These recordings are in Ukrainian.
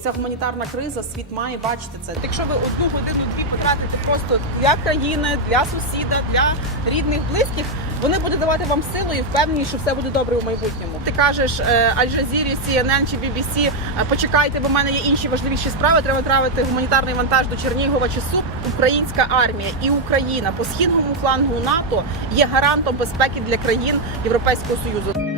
Ця гуманітарна криза, світ має бачити це. Якщо ви одну годину-дві потратите просто для країни, для сусіда, для рідних, близьких, вони будуть давати вам силу і впевнені, що все буде добре у майбутньому. Ти кажеш е, Аль Джазірі, CNN чи BBC, е, почекайте, бо в мене є інші важливіші справи. Треба відправити гуманітарний вантаж до Чернігова чи Суд. Українська армія і Україна по східному флангу НАТО є гарантом безпеки для країн Європейського союзу.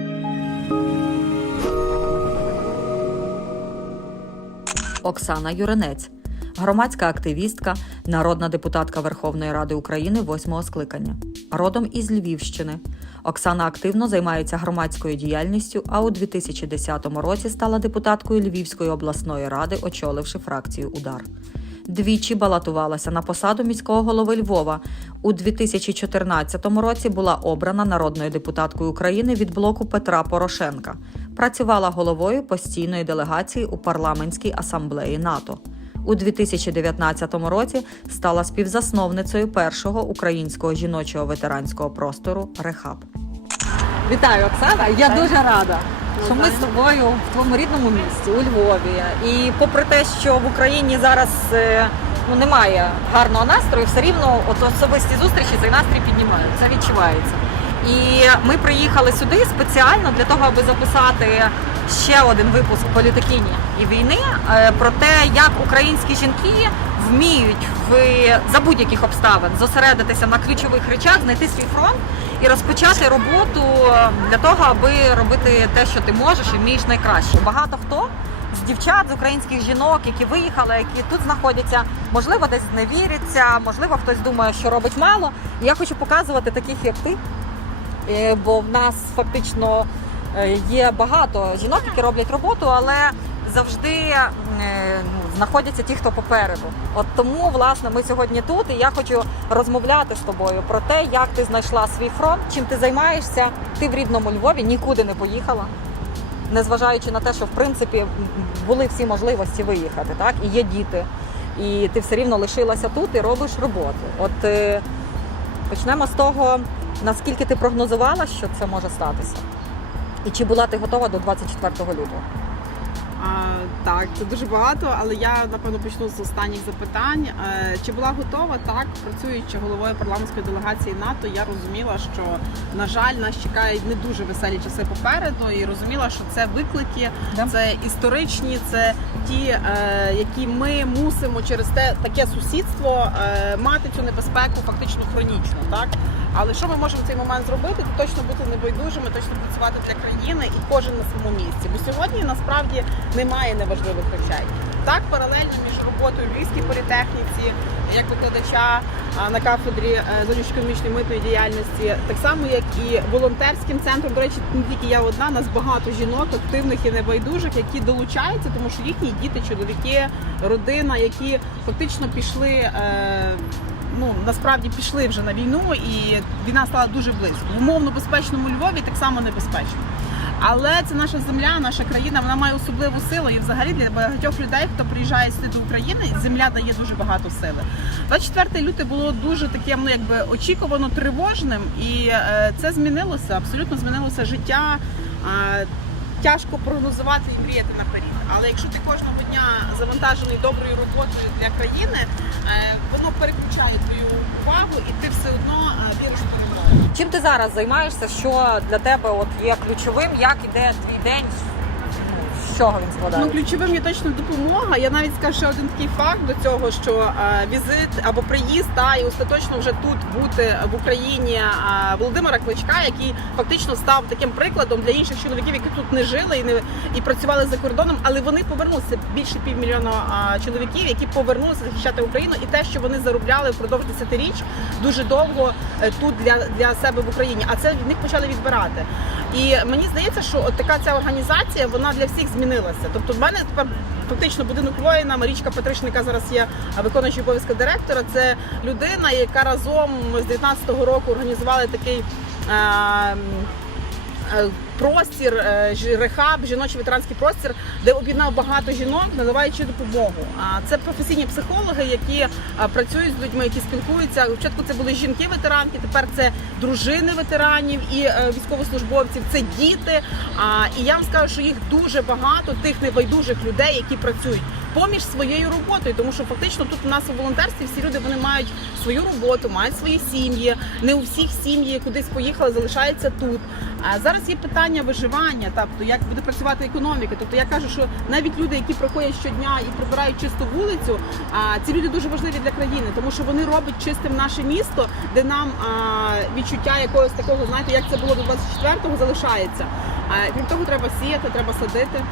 Оксана Юринець, громадська активістка, народна депутатка Верховної Ради України восьмого скликання. Родом із Львівщини. Оксана активно займається громадською діяльністю, а у 2010 році стала депутаткою Львівської обласної ради, очоливши фракцію Удар. Двічі балотувалася на посаду міського голови Львова. У 2014 році була обрана народною депутаткою України від блоку Петра Порошенка. Працювала головою постійної делегації у парламентській асамблеї НАТО. У 2019 році стала співзасновницею першого українського жіночого ветеранського простору Рехаб. Вітаю, Оксана. Я дуже рада, що ми з тобою в твоєму рідному місті, у Львові. І попри те, що в Україні зараз е, ну, немає гарного настрою, все рівно от особисті зустрічі цей настрій піднімають. Це відчувається. І ми приїхали сюди спеціально для того, аби записати ще один випуск політикині і війни е, про те, як українські жінки вміють в за будь-яких обставин зосередитися на ключових речах, знайти свій фронт і розпочати роботу е, для того, аби робити те, що ти можеш і вмієш найкраще. Багато хто з дівчат, з українських жінок, які виїхали, які тут знаходяться, можливо, десь не віряться, можливо, хтось думає, що робить мало. І я хочу показувати таких, як ти, бо в нас фактично е, є багато жінок, які роблять роботу, але завжди е, ну, знаходяться ті, хто попереду. От тому, власне, ми сьогодні тут, і я хочу розмовляти з тобою про те, як ти знайшла свій фронт, чим ти займаєшся. Ти в рідному Львові нікуди не поїхала. Незважаючи на те, що в принципі були всі можливості виїхати, так і є діти, і ти все рівно лишилася тут і робиш роботу. От е, почнемо з того, наскільки ти прогнозувала, що це може статися, і чи була ти готова до 24 лютого? А, так, це дуже багато, але я напевно почну з останніх запитань. Е, Чи була готова? Так, працюючи головою парламентської делегації НАТО, я розуміла, що на жаль, нас чекають не дуже веселі часи попереду, і розуміла, що це виклики, Да. це історичні, це ті, е, які ми мусимо через те таке сусідство е, мати цю небезпеку фактично хронічно, так. Але що ми можемо в цей момент зробити? Точно бути небайдужими, точно працювати для країни і кожен на своєму місці. Бо сьогодні насправді немає неважливих речей. Так, паралельно між роботою в Львівській політехніці, як викладача на кафедрі е, зовнішньоекономічної митної діяльності, так само як і волонтерським центром. До речі, не тільки я одна, нас багато жінок, активних і небайдужих, які долучаються, тому що їхні діти, чоловіки, родина, які фактично пішли. Ну насправді пішли вже на війну, і війна стала дуже близько. В умовно безпечному Львові так само небезпечно. Але це наша земля, наша країна, вона має особливу силу. І взагалі для багатьох людей, хто приїжджає сюди до України, земля дає дуже багато сили. 24 люте було дуже таким, ну якби очікувано тривожним, і е, це змінилося. Абсолютно змінилося життя. Тяжко прогнозувати і мріяти наперед. Але якщо ти кожного дня завантажений доброю роботою для країни, е, воно переключає твою увагу, і ти все одно е, віриш в перемогу. Чим ти зараз займаєшся? Що для тебе от є ключовим? Як іде твій день? З чого він Ну, ключовим є точно допомога. Я навіть скажу ще один такий факт до цього, що е, візит або приїзд та і остаточно вже тут бути в Україні е, Володимира Кличка, який фактично став таким прикладом для інших чоловіків, які тут не жили і не і працювали за кордоном, але вони повернулися більше півмільйона е, чоловіків, які повернулися захищати Україну, і те, що вони заробляли впродовж 10 річ дуже довго е, тут для, для себе в Україні. А це від них почали відбирати. І мені здається, що от така ця організація вона для всіх змінилася. Тобто, в мене тепер фактично будинок воїна, Марічка Петришин, зараз є виконуючий обов'язки директора. Це людина, яка разом з 19-го року організувала такий. е, простір, е, рехаб, жіночий ветеранський простір, де об'єднав багато жінок, надаючи допомогу. А це професійні психологи, які працюють з людьми, які спілкуються. Спочатку це були жінки-ветеранки, тепер це дружини ветеранів і е, військовослужбовців, це діти. І я вам скажу, що їх дуже багато тих небайдужих людей, які працюють поміж своєю роботою, тому що фактично тут у нас у волонтерстві всі люди вони мають свою роботу, мають свої сім'ї. Не у всіх сім'ї кудись поїхали, залишаються тут. А зараз є питання виживання, тобто як буде працювати економіка. Тобто я кажу, що навіть люди, які проходять щодня і прибирають чисту вулицю, а ці люди дуже важливі для країни, тому що вони роблять чистим наше місто, де нам а, відчуття якогось такого, знаєте, як це було до 24-го, залишається. А, крім того, треба сіяти, треба садити.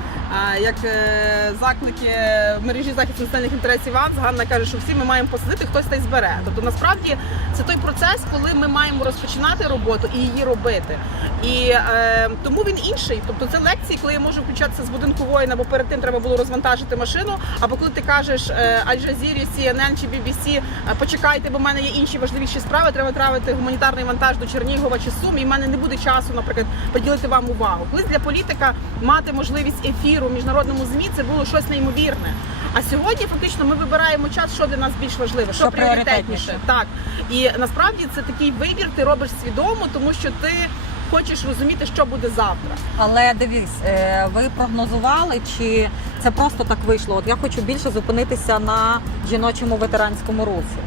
Як е, заклики в мережі захисту національних інтересів ВАНС, Ганна каже, що всі ми маємо посадити, хтось та й збере. Тобто насправді це той процес, коли ми маємо розпочинати роботу і її робити. І е, тому він інший. Тобто це лекції, коли я можу включатися з будинку воїна, бо перед тим треба було розвантажити машину. Або коли ти кажеш е, Аль-Джазірі, CNN чи BBC, е, почекайте, бо в мене є інші важливіші справи. Треба травити гуманітарний вантаж до Чернігова чи Сум, і в мене не буде часу, наприклад, приділити вам увагу. Колись для політика мати можливість ефіру в міжнародному змі це було щось неймовірне. А сьогодні фактично ми вибираємо час, що для нас більш важливе, що, Що пріоритетніше. пріоритетніше. Так і насправді це такий вибір, ти робиш свідомо, тому що ти хочеш розуміти, що буде завтра. Але дивись, е, ви прогнозували, чи це просто так вийшло? От я хочу більше зупинитися на жіночому ветеранському русі.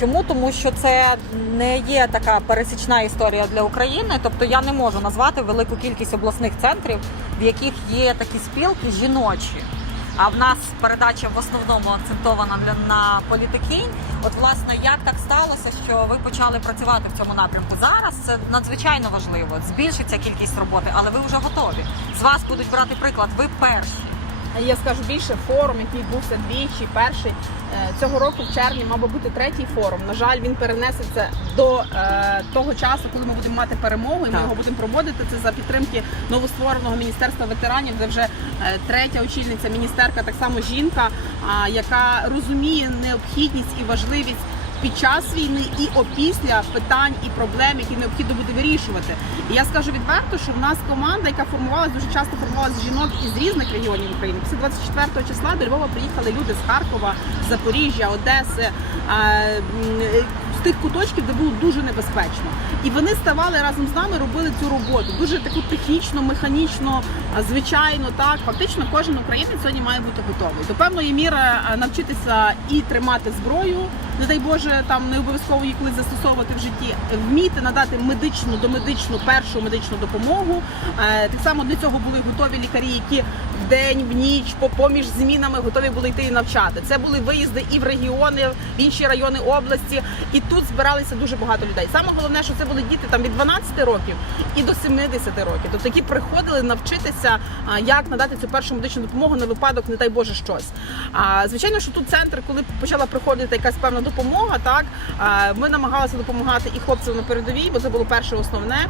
Чому? Тому що це не є така пересічна історія для України. Тобто я не можу назвати велику кількість обласних центрів, в яких є такі спілки жіночі. А в нас передача в основному акцентована для на політикінь. От власне, як так сталося, що ви почали працювати в цьому напрямку? Зараз це надзвичайно важливо. Збільшиться кількість роботи, але ви вже готові. З вас будуть брати приклад. Ви перші. Я скажу більше форум, який відбувся двічі. Перший е, цього року в червні мав би бути третій форум. На жаль, він перенесеться до е, того часу, коли ми будемо мати перемогу, і ми його будемо проводити. Це за підтримки новоствореного міністерства ветеранів, де вже е, третя очільниця міністерка, так само жінка, яка розуміє необхідність і важливість. Під час війни і опісля питань і проблем, які необхідно буде вирішувати. І я скажу відверто, що в нас команда, яка формувалася дуже часто формувалася з жінок із різних регіонів України. Після 24 числа до Львова приїхали люди з Харкова, Запоріжжя, Одеси, з тих куточків, де було дуже небезпечно. І вони ставали разом з нами, робили цю роботу дуже таку технічно, механічно, звичайно, так. Фактично, кожен українець сьогодні має бути готовий. До певної міри навчитися і тримати зброю, не дай Боже, там не обов'язково її колись застосовувати в житті, вміти надати медичну домедичну першу медичну допомогу. Е, Так само для цього були готові лікарі, які день, в ніч, поміж змінами готові були йти і навчати. Це були виїзди і в регіони, в інші райони області. І тут збиралися дуже багато людей. Саме головне, що це були діти там від 12 років і до 70 років. Тобто які приходили навчитися, як надати цю першу медичну допомогу на випадок, не дай Боже, щось. А звичайно, що тут центр, коли почала приходити якась певна допомога, так ми намагалися допомагати і хлопцям на передовій, бо це було перше основне.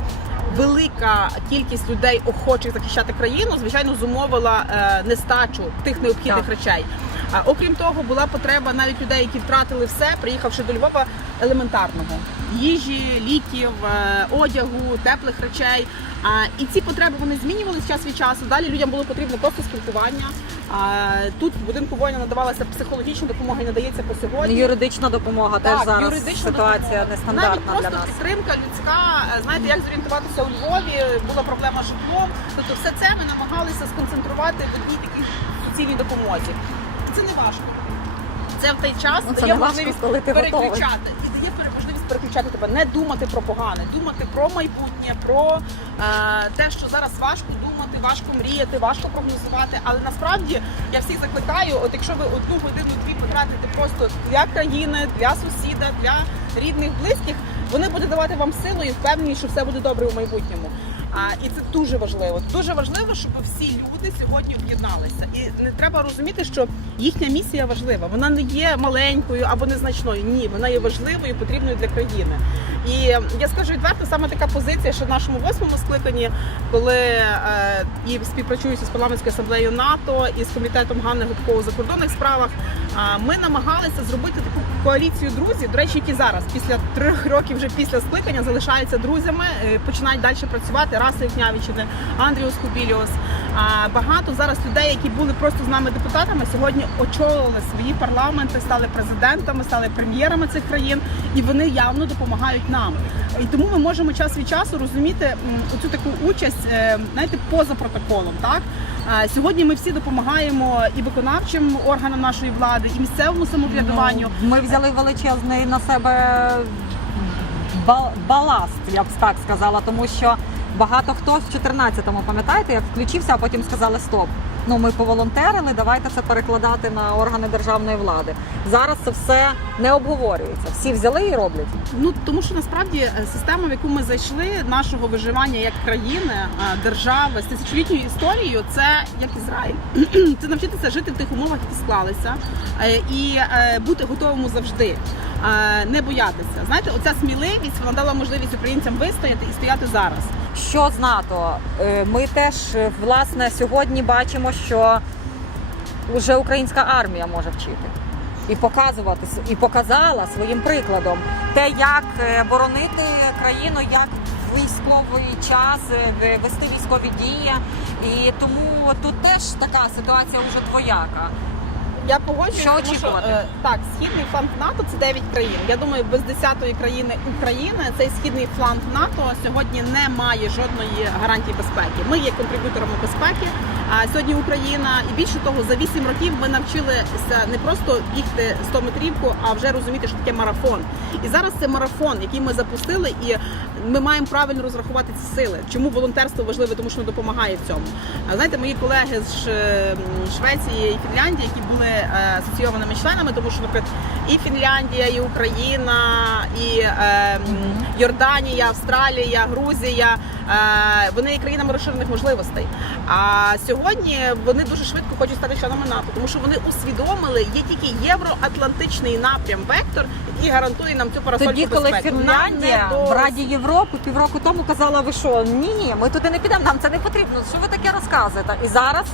Велика кількість людей, охочих захищати країну, звичайно, зумовила нестачу тих необхідних Так. речей. А окрім того, була потреба навіть людей, які втратили все, приїхавши до Львова елементарного їжі, ліків, е, одягу, теплих речей. А, і ці потреби вони змінювалися час від часу. Далі людям було потрібно просто спілкування. А, тут в будинку воїна надавалася психологічна допомога і надається по сьогодні. Юридична допомога теж зараз юридична ситуація допомога. нестандартна Навіть просто для нас. підтримка людська. е, Знаєте, як зорієнтуватися у Львові, була проблема з житлом. Тобто все це ми намагалися сконцентрувати в одній такій суцільній допомозі. Це не важко. Це в той час Ну, це дає важко, можливість переключати. І дає пере- можливість переключати тебе, не думати про погане, думати про майбутнє, про е, те, що зараз важко думати, важко мріяти, важко прогнозувати. Але насправді я всіх закликаю, от якщо ви одну годину-дві потратите просто для країни, для сусіда, для рідних, близьких, вони будуть давати вам силу і впевнені, що все буде добре у майбутньому. А, і це дуже важливо. Дуже важливо, щоб всі люди сьогодні об'єдналися. І не треба розуміти, що їхня місія важлива. Вона не є маленькою або незначною. Ні, вона є важливою, потрібною для країни. І я скажу відверто, саме така позиція, що в нашому восьмому скликанні, коли е, і співпрацююся з парламентською асамблеєю НАТО і з комітетом Ганни Гудко у закордонних справах. Ми намагалися зробити таку коаліцію друзів. До речі, які зараз, після трьох років, вже після скликання, залишаються друзями, е, починають далі працювати. Раса Ікнявічини, Андріус Хубіліус. Багато зараз людей, які були просто з нами депутатами, сьогодні очолили свої парламенти, стали президентами, стали прем'єрами цих країн, і вони явно допомагають нам. І тому ми можемо час від часу розуміти оцю таку участь, е, знаєте, поза протоколом. Так сьогодні ми всі допомагаємо і виконавчим органам нашої влади, і місцевому самоврядуванню. Ну, ми взяли величезний на себе баласт, я б так сказала, тому що багато хто в 14-му, пам'ятаєте, як включився, а потім сказали стоп. Ну, ми поволонтерили, давайте це перекладати на органи державної влади. Зараз це все не обговорюється. Всі взяли і роблять. Ну тому що насправді е, система, в яку ми зайшли, нашого виживання як країни, е, держави з тисячолітньою історією, це як Ізраїль. Це навчитися жити в тих умовах, які склалися, е, і бути готовому завжди. Е, Не боятися. Знаєте, оця сміливість вона дала можливість українцям вистояти і стояти зараз. Що з НАТО? Е, Ми теж е, власне сьогодні бачимо, що вже українська армія може вчити і показувати і показала своїм прикладом те, як боронити країну, як військовий час вести військові дії. І тому тут теж така ситуація вже двояка. Я погоджуюся, Що тому що е, так, східний фланг НАТО це 9 країн. Я думаю, без 10-ї країни України цей східний фланг НАТО сьогодні не має жодної гарантії безпеки. Ми є контриб'юторами безпеки. А сьогодні Україна, і більше того, за 8 років ми навчилися не просто бігти 100 метрівку, а вже розуміти, що таке марафон. І зараз це марафон, який ми запустили, і ми маємо правильно розрахувати ці сили. Чому волонтерство важливе, тому що воно допомагає в цьому. А знаєте, мої колеги з Швеції і Фінляндії, які були е, асоційованими членами, тому що, наприклад, і Фінляндія, і Україна, і е, Йорданія, Австралія, Грузія, е, вони є країнами розширених можливостей. А сьогодні вони дуже швидко хочуть стати членами НАТО, тому що вони усвідомили, є тільки євроатлантичний напрям вектор, який гарантує нам цю парасольку Тоді, коли безпеки. Нам Фінляндія до- в Раді Європи півроку тому казала, ви що, ні, ні, ми туди не підемо, нам це не потрібно. Що ви таке розказуєте? І зараз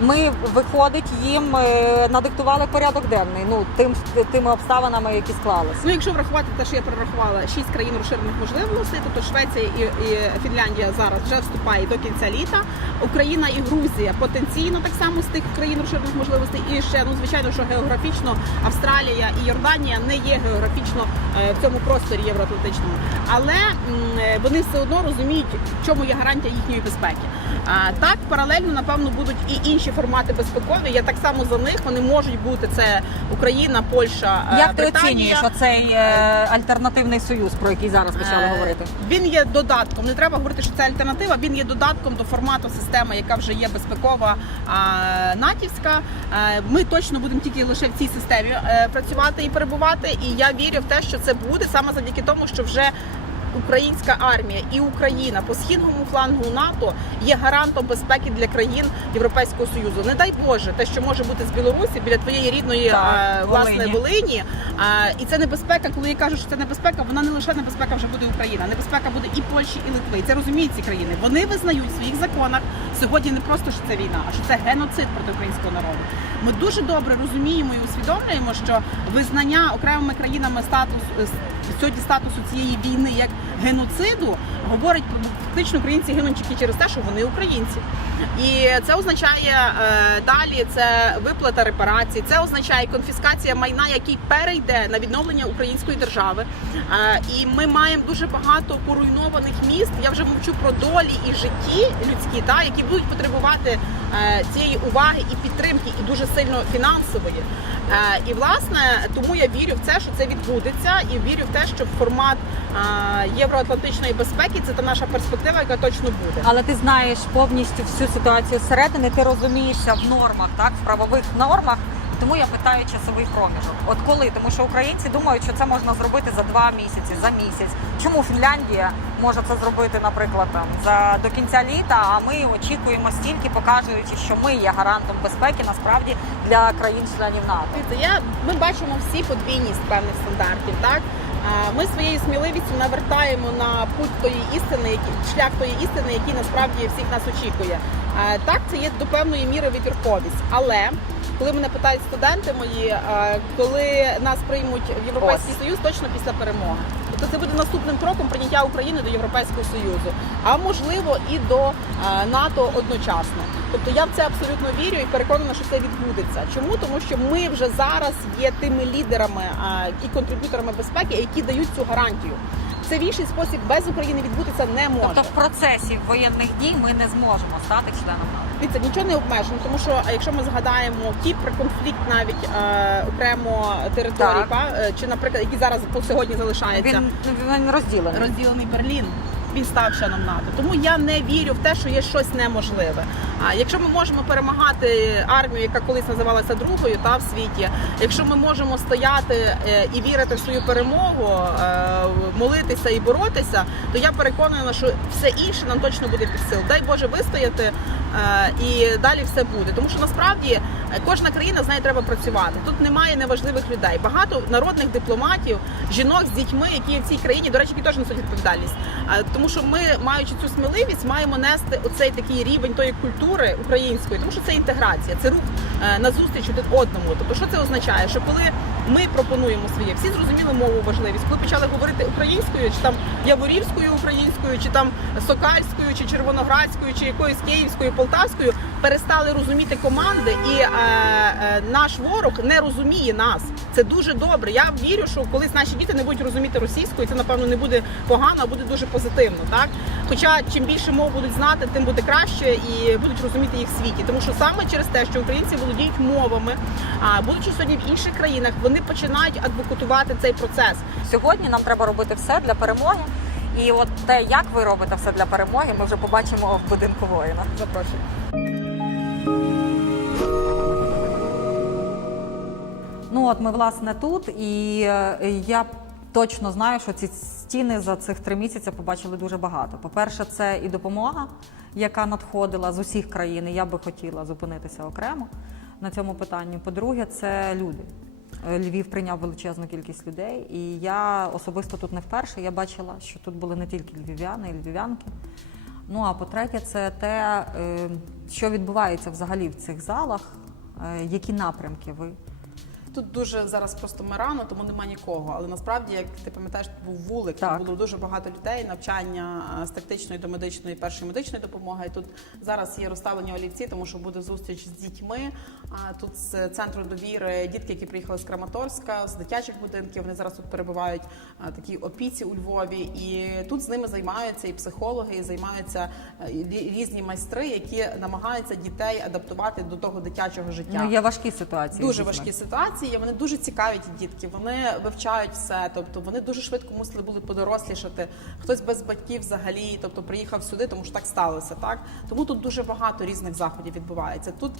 ми виходить їм е, надиктували порядок денний. Ну тим тими обставинами, які склалися. Ну, якщо врахувати те, що я перерахувала шість країн розширених можливостей, тобто Швеція і, і Фінляндія зараз вже вступає до кінця літа. Україна і Грузія потенційно так само з тих країн розширених можливостей. І ще ну звичайно, що географічно Австралія і Йорданія не є географічно е, в цьому просторі євроатлантичному, але е, вони все одно розуміють, в чому є гарантія їхньої безпеки. А так паралельно напевно будуть і інші формати безпекові. Я так само за них вони можуть бути це Україна, Польща, е, Як ти оцінюєш оцей е, альтернативний союз, про який зараз почали Е, говорити? Він є додатком. Не треба говорити, що це альтернатива. Він є додатком до формату системи, яка вже є безпекова натівська. Ми точно будемо тільки лише в цій системі працювати і перебувати. І я вірю в те, що це буде саме завдяки тому, що вже. Українська армія і Україна по східному флангу НАТО є гарантом безпеки для країн Європейського союзу. Не дай Боже, те, що може бути з Білорусі біля твоєї рідної Так, е, власне Волині. Волині. І це небезпека, коли я кажу, що це небезпека, вона не лише небезпека вже буде Україна. Небезпека буде і Польщі, і Литви. Це розуміють ці країни. Вони визнають в своїх законах сьогодні не просто що це війна, а що це геноцид проти українського народу. Ми дуже добре розуміємо і усвідомлюємо, що визнання окремими країнами статус е, сьогодні статусу цієї війни як геноциду говорить фактично українці гинуть тільки через те, що вони українці. І це означає е, далі це виплата репарацій, це означає конфіскація майна, який перейде на відновлення української держави. Е, і ми маємо дуже багато поруйнованих міст. Я вже мовчу про долі і житті людські, та які будуть потребувати е, цієї уваги і підтримки, і дуже сильно фінансової. І власне тому я вірю в це, що це відбудеться, і вірю в те, що формат е, євроатлантичної безпеки це та наша перспектива, яка точно буде. Але ти знаєш повністю всю ситуацію зсередини, ти розумієшся в нормах, так в правових нормах. Тому я питаю часовий проміжок. От коли? Тому що українці думають, що це можна зробити за два місяці, за місяць. Чому Фінляндія може це зробити, наприклад, там за до кінця літа? А ми очікуємо стільки, показуючи, що ми є гарантом безпеки насправді для країн-членів НАТО. Я ми бачимо всі подвійність певних стандартів. Так Ми своєю сміливістю навертаємо на путь тої істини, шлях тої істини, який насправді всіх нас очікує. Так, це є до певної міри вибірковість, але коли мене питають студенти мої, коли нас приймуть в Європейський Союз, точно після перемоги. Тобто це буде наступним кроком прийняття України до Європейського Союзу, а можливо і до е, НАТО одночасно. Тобто я в це абсолютно вірю і переконана, що це відбудеться. Чому? Тому що ми вже зараз є тими лідерами е, і контриб'юторами безпеки, які дають цю гарантію. Це спосіб без України відбутися не може. Тобто в процесі воєнних дій ми не зможемо стати членом НАТО. Це нічого не обмежено, тому що якщо ми згадаємо Кіпр, конфлікт навіть е, окремо території, па, е, чи, наприклад, які зараз по сьогодні залишаються Він, він розділений. розділений Берлін. Він став членом НАТО. Тому я не вірю в те, що є щось неможливе. А якщо ми можемо перемагати армію, яка колись називалася другою, та в світі, якщо ми можемо стояти е, і вірити в свою перемогу, е, молитися і боротися, то я переконана, що все інше нам точно буде під сил. Дай Боже вистояти е, і далі все буде. Тому що насправді кожна країна з нею треба працювати. Тут немає неважливих людей. Багато народних дипломатів, жінок з дітьми, які в цій країні, до речі, які теж несуть відповідальність. Тому що ми, маючи цю сміливість, маємо нести оцей такий рівень тої культури української, тому що це інтеграція, це рух е, назустріч один одному. Тобто, що це означає? Що коли ми пропонуємо своє, всі зрозуміли мову важливість, коли почали говорити українською, чи там яворівською українською, чи там сокальською, чи червоноградською, чи якоюсь київською, полтавською, перестали розуміти команди, і е, е, наш ворог не розуміє нас. Це дуже добре. Я вірю, що колись наші діти не будуть розуміти російською, це напевно не буде погано, а буде дуже позитивно. Так, хоча чим більше мов будуть знати, тим буде краще і будуть розуміти їх в світі. Тому що саме через те, що українці володіють мовами, а будучи сьогодні в інших країнах, вони починають адвокатувати цей процес. Сьогодні нам треба робити все для перемоги. І от те, як ви робите все для перемоги, ми вже побачимо в будинку воїна. Запрошую. Ну от ми власне тут, і е, я точно знаю, що ці стіни за цих три місяці побачили дуже багато. По-перше, це і допомога, яка надходила з усіх країн. і Я би хотіла зупинитися окремо на цьому питанні. По-друге, це люди. Е, Львів прийняв величезну кількість людей, і я особисто тут не вперше. Я бачила, що тут були не тільки львів'яни і львів'янки. Ну а по-третє, це те, е, що відбувається взагалі в цих залах, е, які напрямки ви Тут дуже зараз просто ми рано, тому нема нікого. Але насправді, як ти пам'ятаєш, був вулик, Так. там було дуже багато людей, навчання з тактичної до медичної, першої медичної допомоги. І тут зараз є розставлені олівці, тому що буде зустріч з дітьми. Тут з центру довіри дітки, які приїхали з Краматорська, з дитячих будинків. Вони зараз тут перебувають такі опіці у Львові, і тут з ними займаються і психологи, і займаються рі- різні майстри, які намагаються дітей адаптувати до того дитячого життя. Ну, є важкі ситуації. Дуже важкі ситуації. Вони дуже цікаві ті дітки. Вони вивчають все. Тобто вони дуже швидко мусили були подорослішати. Хтось без батьків взагалі, тобто приїхав сюди, тому що так сталося. Так тому тут дуже багато різних заходів відбувається. Тут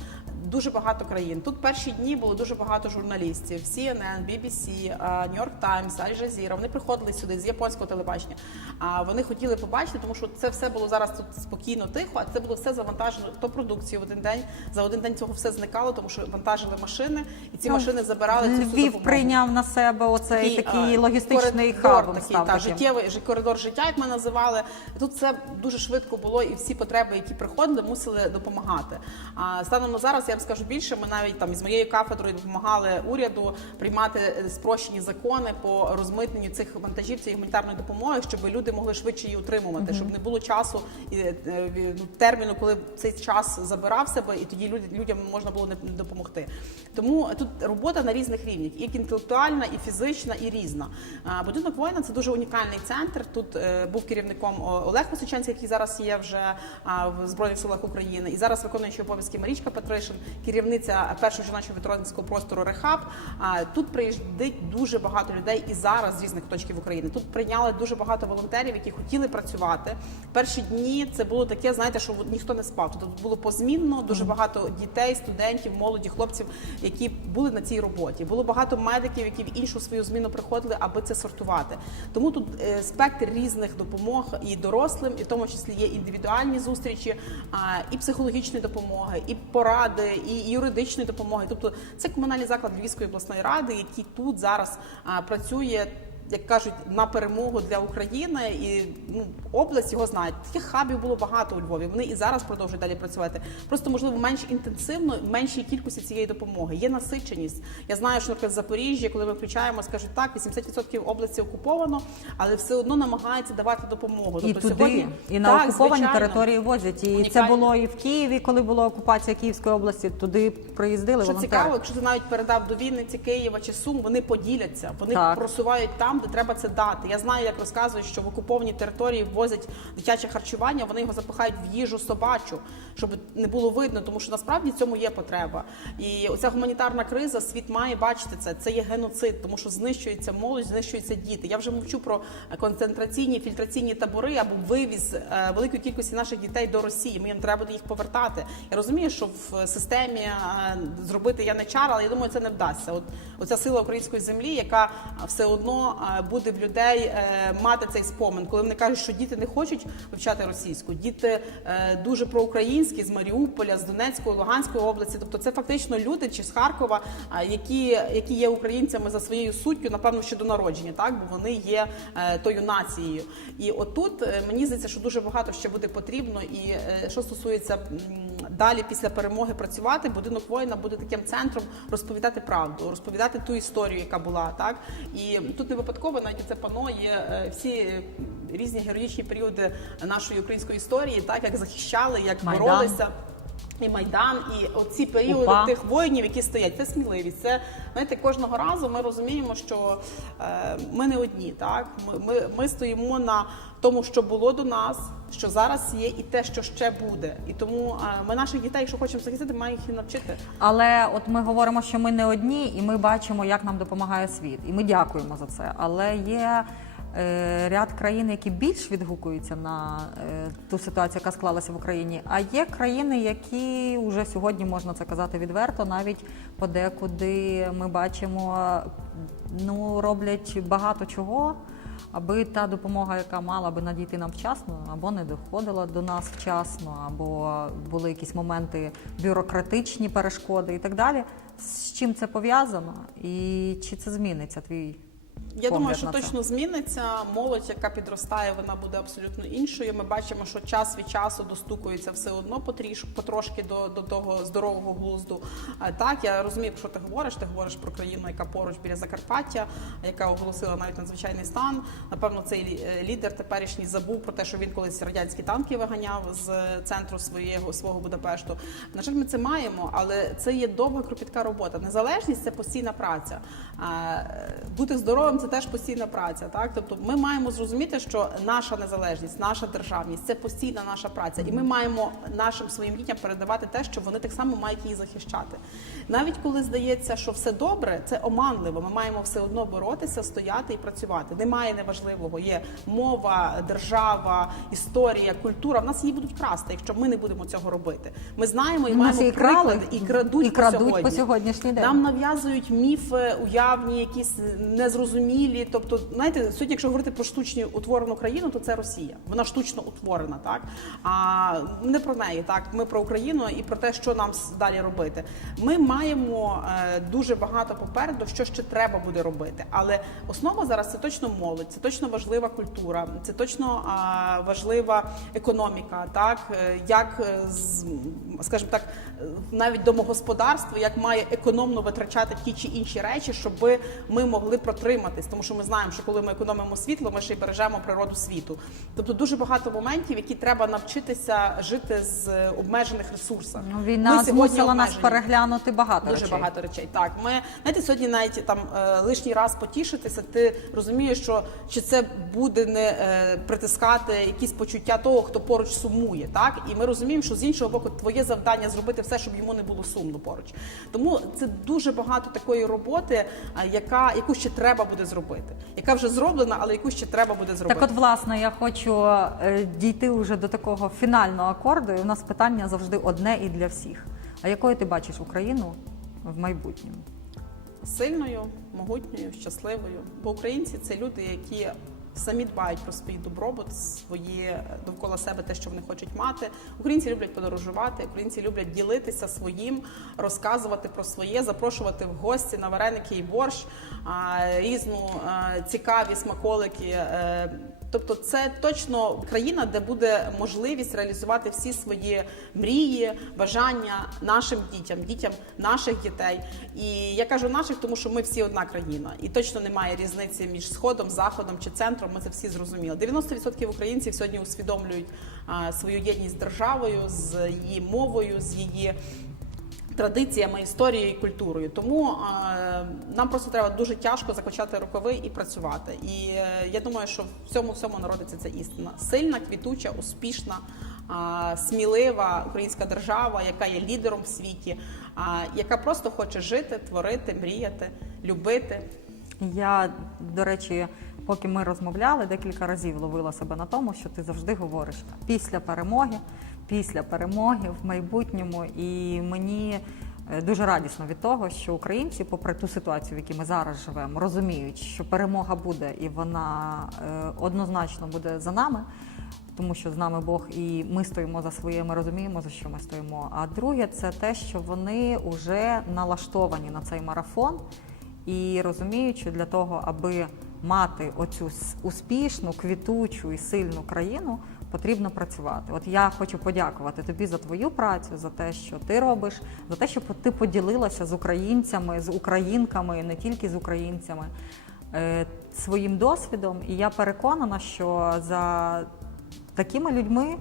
дуже багато країн. Тут перші дні було дуже багато журналістів. CNN, BBC, New York Times, Al Jazeera. Вони приходили сюди з японського телебачення. А вони хотіли побачити, тому що це все було зараз тут спокійно, тихо. А це було все завантажено. То продукцію в один день. За один день цього все зникало, тому що вантажили машини, і ці Ну, машини забирали цю Львів допомогу. прийняв на себе оцей такий, а, логістичний коридор хаб. такий, та, життєвий коридор життя, як ми називали. Тут все дуже швидко було, і всі потреби, які приходили, мусили допомагати. А станом на зараз я вам скажу більше. Ми навіть там із моєю кафедрою допомагали уряду приймати е, спрощені закони по розмитненню цих вантажів цієї гуманітарної допомоги, щоб люди могли швидше її отримувати, щоб не було часу і е, е, ну, терміну, коли цей час забирав себе, і тоді люд- людям можна було не допомогти. Тому тут робота на різних рівнях, і інтелектуальна, і фізична, і різна. Будинок воїна це дуже унікальний центр. Тут був керівником Олег Височенський, який зараз є вже в Збройних силах України, і зараз виконуючий обов'язки Марічка Петришин, керівниця першого жіночого ветеранського простору Рехаб. Тут приїздить дуже багато людей і зараз з різних точків України. Тут прийняли дуже багато волонтерів, які хотіли працювати. Перші дні це було таке, знаєте, що ніхто не спав. Тут було позмінно дуже багато дітей, студентів, молоді, хлопців, які були на цій роботі. Було багато медиків, які в іншу свою зміну приходили, аби це сортувати. Тому тут е, спектр різних допомог і дорослим, і в тому числі є індивідуальні зустрічі, і психологічної допомоги, і поради, і юридичної допомоги. Тобто це комунальний заклад Львівської обласної ради, який тут зараз працює як кажуть, на перемогу для України і ну, область його знають. Таких хабів було багато у Львові. Вони і зараз продовжують далі працювати. Просто можливо менш інтенсивно, меншій кількості цієї допомоги. Є насиченість. Я знаю, що наприклад, в Запоріжжі, коли ми включаємо, скажуть так, 80% області окуповано, але все одно намагаються давати допомогу. І Тобто туди, сьогодні і на Так, окуповані звичайно. території возять. І це було і в Києві, коли була окупація Київської області. Туди приїздили Що волонтери. цікаво, якщо ти навіть передав до Вінниці, Києва чи Сум, вони поділяться, вони Так. просувають там, де треба це дати. Я знаю, як розказують, що в окупованій території возять дитяче харчування, вони його запихають в їжу собачу, щоб не було видно, тому що насправді цьому є потреба. І оця гуманітарна криза, світ має бачити це. Це є геноцид, тому що знищується молодь, знищуються діти. Я вже мовчу про концентраційні фільтраційні табори або вивіз е, великої кількості наших дітей до Росії. Ми їм треба буде їх повертати. Я розумію, що в системі е, зробити яничар, але я думаю, це не вдасться. От оця сила української землі, яка все одно е, буде в людей е, мати цей спомин, коли вони кажуть, що діти не хочуть вивчати російську, діти е, дуже проукраїнські з Маріуполя, з Донецької, Луганської області. Тобто, це фактично люди чи з Харкова, е, які, які є українцями за своєю суттю, напевно, ще до народження, так бо вони є е, тою нацією. І отут е, мені здається, що дуже багато ще буде потрібно. І е, що стосується далі після перемоги працювати, будинок воїна буде таким центром розповідати правду, розповідати ту історію, яка була так. І тут не випадково навіть це пано є е, всі. е, Різні героїчні періоди нашої української історії, так як захищали, як Майдан. боролися, і майдан, і оці періоди Упа. тих воїнів, які стоять, це сміливість. Це знаєте, кожного разу ми розуміємо, що е, ми не одні. Так ми, ми, ми стоїмо на тому, що було до нас, що зараз є, і те, що ще буде. І тому ми наших дітей, якщо хочемо захистити, маємо їх і навчити. Але от ми говоримо, що ми не одні, і ми бачимо, як нам допомагає світ. І ми дякуємо за це. Але є е, ряд країн, які більш відгукуються на е, ту ситуацію, яка склалася в Україні. А є країни, які вже сьогодні можна це казати відверто, навіть подекуди ми бачимо, ну роблять багато чого. Аби та допомога, яка мала би надійти нам вчасно, або не доходила до нас вчасно, або були якісь моменти бюрократичні перешкоди і так далі. З чим це пов'язано, і чи це зміниться твій? Я думаю, що точно зміниться. Молодь, яка підростає, вона буде абсолютно іншою. Ми бачимо, що час від часу достукується все одно потрошки до, до того здорового глузду. Так, я розумію, що ти говориш. Ти говориш про країну, яка поруч біля Закарпаття, яка оголосила навіть надзвичайний стан. Напевно, цей е, лідер теперішній забув про те, що він колись радянські танки виганяв з центру своєго свого Будапешту. На жаль, ми це маємо, але це є довга кропітка робота. Незалежність це постійна праця. Е, Бути здоровим це теж постійна праця. Так, тобто ми маємо зрозуміти, що наша незалежність, наша державність це постійна наша праця, і ми маємо нашим своїм дітям передавати те, що вони так само мають її захищати. Навіть коли здається, що все добре, це оманливо. Ми маємо все одно боротися, стояти і працювати. Немає неважливого. Є мова, держава, історія, культура. В нас її будуть красти, якщо ми не будемо цього робити. Ми знаємо і маємо її крали, і крадуть, і крадуть по сьогодні. по сьогоднішній день. Нам нав'язують міфи уявні, якісь незрозумілі. Тобто, знаєте, сьогодні, якщо говорити про штучно утворену країну, то це Росія. Вона штучно утворена, так а не про неї. Так, ми про Україну і про те, що нам далі робити. Ми маємо е, дуже багато попереду, що ще треба буде робити. Але основа зараз це точно молодь, це точно важлива культура, це точно важлива економіка. Так Е, як е, скажімо так, навіть домогосподарство, як має економно витрачати ті чи інші речі, щоб ми могли протриматись, тому що ми знаємо, що коли ми економимо світло, ми ще й бережемо природу світу. Тобто дуже багато моментів, які треба навчитися жити з обмежених ресурсів. Ну, війна змусила нас переглянути багато Дуже речей. багато речей. Так, ми знаєте, сьогодні навіть там е, лишній раз потішитися. Ти розумієш, що чи це буде не е, притискати якісь почуття того, хто поруч сумує, так і ми розуміємо, що з іншого боку, твоє завдання зробити все, щоб йому не було сумно поруч. Тому це дуже багато такої роботи, яка яку ще треба буде зробити, яка вже зроблена, але яку ще треба буде зробити. Так, от, власне, я хочу е, дійти вже до такого фінального акорду. І у нас питання завжди одне і для всіх. А якою ти бачиш Україну в майбутньому? сильною, могутньою, щасливою. Бо українці це люди, які самі дбають про свій добробут, своє довкола себе те, що вони хочуть мати. Українці люблять подорожувати, українці люблять ділитися своїм, розказувати про своє, запрошувати в гості на вареники і борщ, різну е, цікаві смаколики. е, Тобто, це точно країна, де буде можливість реалізувати всі свої мрії, бажання нашим дітям, дітям наших дітей. І я кажу наших, тому що ми всі одна країна, і точно немає різниці між сходом, заходом чи центром. Ми це всі зрозуміли. 90% українців сьогодні усвідомлюють свою єдність з державою, з її мовою, з її традиціями, історією і культурою. Тому е, нам просто треба дуже тяжко закочати рукави і працювати. І е, я думаю, що в цьому всьому народиться ця істина. Сильна, квітуча, успішна, е, смілива українська держава, яка є лідером в світі, е, яка просто хоче жити, творити, мріяти, любити. Я, до речі, поки ми розмовляли, декілька разів ловила себе на тому, що ти завжди говориш після перемоги, після перемоги в майбутньому. І мені е, дуже радісно від того, що українці, попри ту ситуацію, в якій ми зараз живемо, розуміють, що перемога буде і вона е, однозначно буде за нами. Тому що з нами Бог і ми стоїмо за своє, ми розуміємо, за що ми стоїмо. А друге, це те, що вони вже налаштовані на цей марафон і розуміють, що для того, аби мати оцю успішну, квітучу і сильну країну, потрібно працювати. От я хочу подякувати тобі за твою працю, за те, що ти робиш, за те, що ти поділилася з українцями, з українками, не тільки з українцями. е, Своїм досвідом, і я переконана, що за такими людьми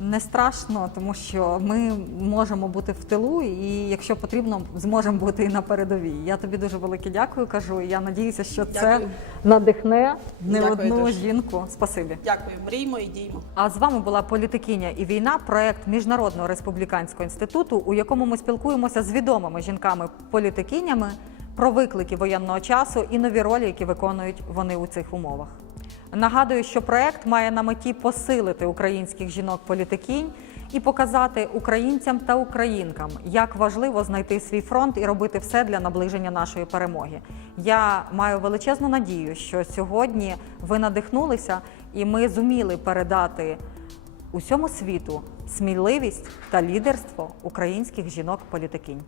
не страшно, тому що ми можемо бути в тилу, і якщо потрібно, зможемо бути і на передовій. Я тобі дуже велике дякую. Кажу. і Я надіюся, що це надихне не Дякую одну дуже. жінку. Спасибі. Дякую, мріймо і діймо. А з вами була політикиня і війна, проект Міжнародного республіканського інституту, у якому ми спілкуємося з відомими жінками-політикинями про виклики воєнного часу і нові ролі, які виконують вони у цих умовах. Нагадую, що проект має на меті посилити українських жінок-політикінь і показати українцям та українкам, як важливо знайти свій фронт і робити все для наближення нашої перемоги. Я маю величезну надію, що сьогодні ви надихнулися, і ми зуміли передати усьому світу сміливість та лідерство українських жінок-політикінь.